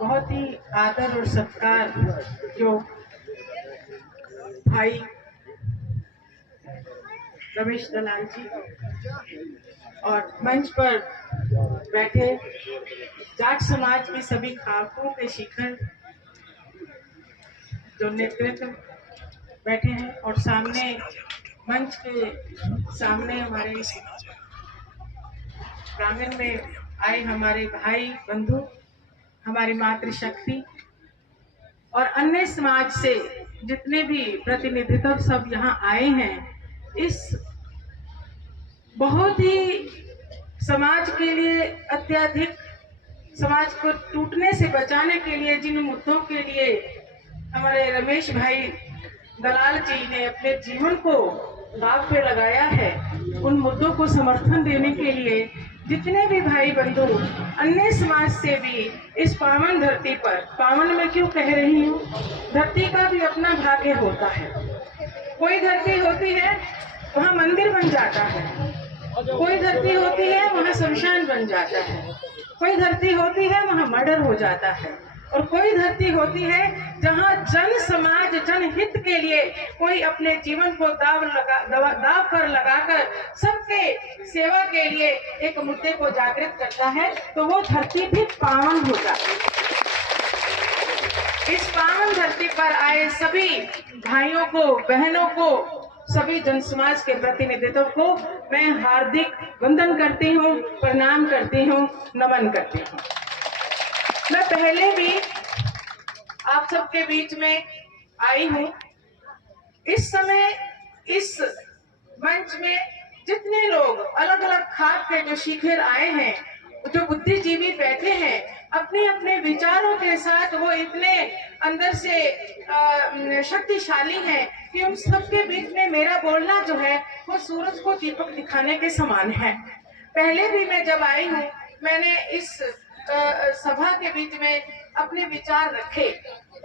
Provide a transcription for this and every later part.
बहुत ही आदर और सत्कार जो भाई रमेश दलाल जी और मंच पर बैठे जाट समाज के सभी खाकों के शिखर जो नेतृत्व बैठे हैं और सामने मंच के सामने हमारे ग्रामीण में आए हमारे भाई बंधु, हमारी मातृशक्ति और अन्य समाज से जितने भी प्रतिनिधित्व सब यहाँ आए हैं। इस बहुत ही समाज के लिए अत्यधिक समाज को टूटने से बचाने के लिए जिन मुद्दों के लिए हमारे रमेश भाई दलाल जी ने अपने जीवन को दांव पे लगाया है, उन मुद्दों को समर्थन देने के लिए जितने भी भाई बंधु अन्य समाज से भी इस पावन धरती पर, पावन में क्यों कह रही हूँ, धरती का भी अपना भाग्य होता है। कोई धरती होती है वहाँ मंदिर बन जाता है, कोई धरती होती है वहाँ शमशान बन जाता है, कोई धरती होती है वहाँ मर्डर हो जाता है, और कोई धरती होती है जहाँ जन समाज जनहित के लिए कोई अपने जीवन को दाव पर लगाकर सबके सेवा के लिए एक मुद्दे को जागृत करता है, तो वो धरती भी पावन हो जाती है। इस पावन धरती पर आए सभी भाइयों को, बहनों को, सभी जन समाज के प्रतिनिधित्व को मैं हार्दिक वंदन करती हूँ, प्रणाम करती हूँ, नमन करती हूँ। मैं पहले भी आप सबके बीच में आई हूँ। इस समय इस मंच में जितने लोग अलग अलग खाक के जो शिखर आए हैं, जो बुद्धिजीवी बैठे हैं, अपने अपने विचारों के साथ वो इतने अंदर से शक्तिशाली हैं कि उन सबके बीच में मेरा बोलना जो है वो सूरज को दीपक दिखाने के समान है। पहले भी मैं जब आई हूँ मैंने इस सभा के बीच में अपने विचार रखे,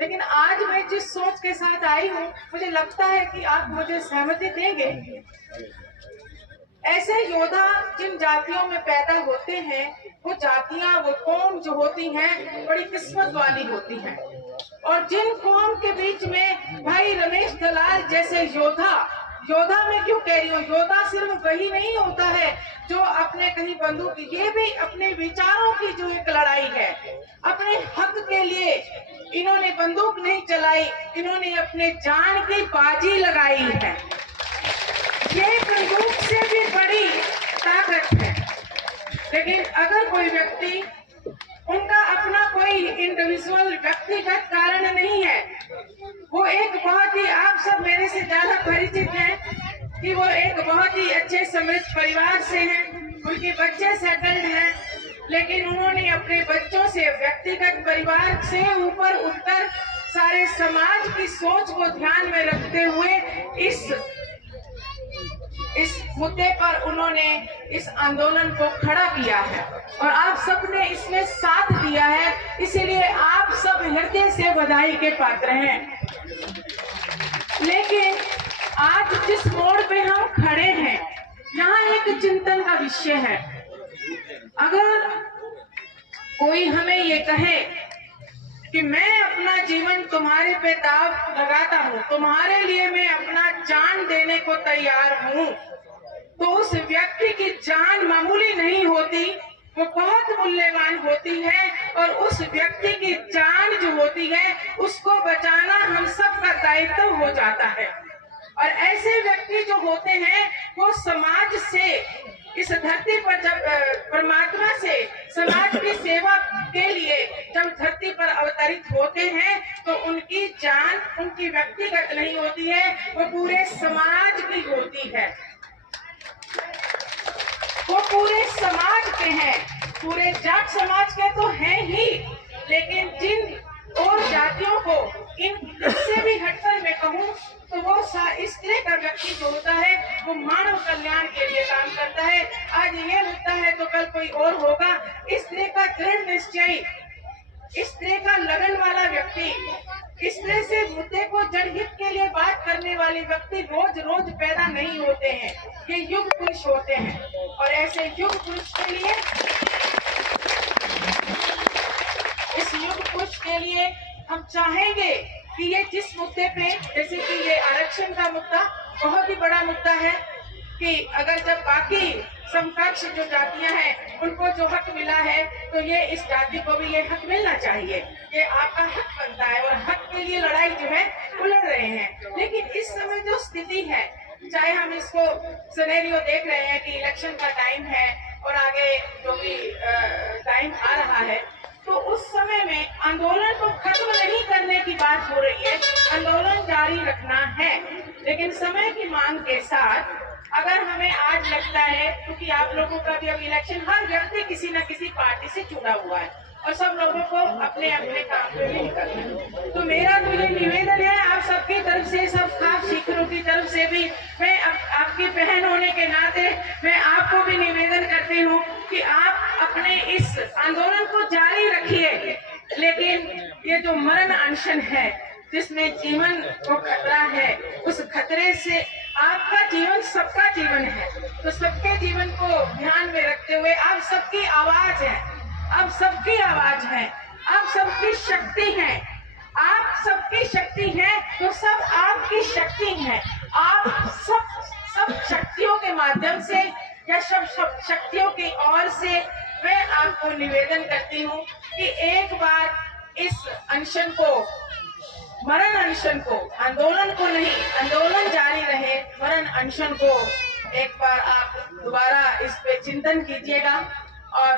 लेकिन आज मैं जिस सोच के साथ आई हूँ मुझे लगता है कि आप मुझे सहमति देंगे। ऐसे योद्धा जिन जातियों में पैदा होते हैं, वो जातियां, वो कौम जो होती हैं बड़ी किस्मत वाली होती हैं, और जिन कौम के बीच में भाई रमेश दलाल जैसे योद्धा मैं क्यों कह रही हूँ, योद्धा सिर्फ वही नहीं होता है जो अपने कहीं बंदूक, ये भी अपने विचारों की जो एक लड़ाई है, अपने हक के लिए इन्होंने बंदूक नहीं चलाई, इन्होंने अपने जान की बाजी लगाई है। ये बंदूक से भी बड़ी ताकत है। लेकिन अगर कोई व्यक्ति, उनका अपना कोई इंडिविजुअल व्यक्तिगत कारण नहीं है, वो एक बहुत ही, आप सब मेरे से ज्यादा परिचित हैं कि वो एक बहुत ही अच्छे समृद्ध परिवार से हैं, उनके बच्चे सेटल्ड हैं, लेकिन उन्होंने अपने बच्चों से, व्यक्तिगत परिवार से ऊपर उठकर सारे समाज की सोच को ध्यान में रखते हुए इस मुद्दे पर उन्होंने इस आंदोलन को खड़ा किया है, और आप सबने इसमें साथ दिया है, इसीलिए आप सब हृदय से बधाई के पात्र हैं। लेकिन आज जिस मोड़ पे हम खड़े हैं, यहाँ एक चिंतन का विषय है। अगर कोई हमें ये कहे कि मैं अपना जीवन तुम्हारे पे दाव लगाता हूँ, तुम्हारे लिए मैं अपना जान देने को तैयार हूँ, तो उस व्यक्ति की जान मामूली नहीं होती, वो बहुत मूल्यवान होती है, और उस व्यक्ति की जान जो होती है उसको बचाना हम सब का दायित्व हो जाता है। और ऐसे व्यक्ति जो होते हैं वो समाज से, इस धरती पर जब परमात्मा से समाज की सेवा के लिए जब धरती पर अवतरित होते हैं, तो उनकी जान उनकी व्यक्तिगत नहीं होती है, वो पूरे समाज की होती है, वो पूरे समाज के हैं, पूरे जाट समाज के तो हैं ही, लेकिन जिन और जातियों को इससे भी हटकर मैं कहूँ तो वो इस तरह का व्यक्ति जो होता है वो मानव कल्याण के लिए काम करता है। आज ये होता है तो कल कोई और होगा, इस तरह का दृढ़ निश्चय, इस तरह का लगन वाला व्यक्ति, इस तरह से मुद्दे को जनहित के लिए बात करने वाले व्यक्ति रोज रोज पैदा नहीं होते हैं, ये युग पुरुष होते हैं। और ऐसे युग पुरुष के लिए, इस युग पुरुष इसके लिए हम चाहेंगे कि ये जिस मुद्दे पे, जैसे कि ये आरक्षण का मुद्दा बहुत ही बड़ा मुद्दा है, कि अगर जब बाकी समकक्ष जो जातियां हैं उनको जो हक मिला है तो ये इस जाति को भी ये हक मिलना चाहिए। ये आपका हक बनता है और हक के लिए लड़ाई जो है वो लड़ रहे हैं। लेकिन इस समय जो स्थिति है, चाहे हम इसको सिनेरियो देख रहे हैं कि इलेक्शन का टाइम है और आगे जो भी टाइम आ रहा है, तो उस समय में आंदोलन को खत्म नहीं करने की बात हो रही है, आंदोलन जारी रखना है। लेकिन समय की मांग के साथ अगर हमें आज लगता है, क्योंकि आप लोगों का भी अब इलेक्शन, हर व्यक्ति किसी न किसी पार्टी से जुड़ा हुआ है और सब लोगों को अपने अपने काम पे भी निकलना है, तो मेरा तो ये निवेदन है आप सबकी तरफ से, सब खास शिक्षकों की तरफ से भी, मैं आपकी बहन होने के नाते मैं आपको भी निवेदन करती हूँ कि आप अपने इस आंदोलन को जारी रखिए। लेकिन ये जो मरण अनशन है जिसमें जीवन को खतरा है, उस खतरे से, आपका जीवन सबका जीवन है, तो सबके जीवन को ध्यान में रखते हुए आप सबकी आवाज है, आप सबकी आवाज है, आप सबकी शक्ति है, आप सबकी शक्ति है, तो सब आपकी शक्ति है। आप सब शक्तियों के माध्यम से या सब शक्तियों की ओर से मैं आपको निवेदन करती हूँ कि एक बार इस अनशन को, मरण अनशन को, आंदोलन को नहीं, आंदोलन जारी रहे, मरण अनशन को एक बार आप दोबारा इस पे चिंतन कीजिएगा और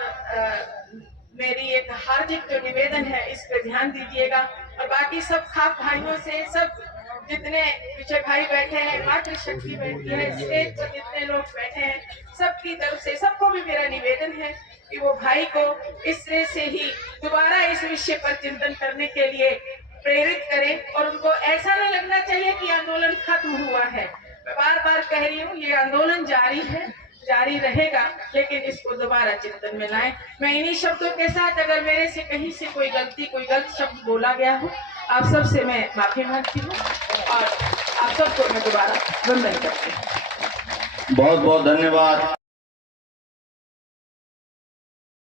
मेरी एक हार्दिक जो निवेदन है इस पे ध्यान दीजिएगा। और बाकी सब खास भाइयों से, सब जितने पीछे भाई बैठे हैं, मातृशक्ति बैठी है, स्टेज पर जितने लोग बैठे हैं, सबकी तरफ से सबको भी मेरा निवेदन है कि वो भाई को इस तरह से ही दोबारा इस विषय पर चिंतन करने के लिए प्रेरित करें और उनको ऐसा नहीं लगना चाहिए कि आंदोलन खत्म हुआ है। मैं बार बार कह रही हूँ, ये आंदोलन जारी है, जारी रहेगा, लेकिन इसको दोबारा चिंतन में लाएं। मैं इन्हीं शब्दों के साथ, अगर मेरे से कहीं से कोई गलत शब्द बोला गया हो, आप सबसे मैं माफी मांगती हूँ और आप सबको मैं दोबारा वंदन करती हूँ। बहुत बहुत धन्यवाद।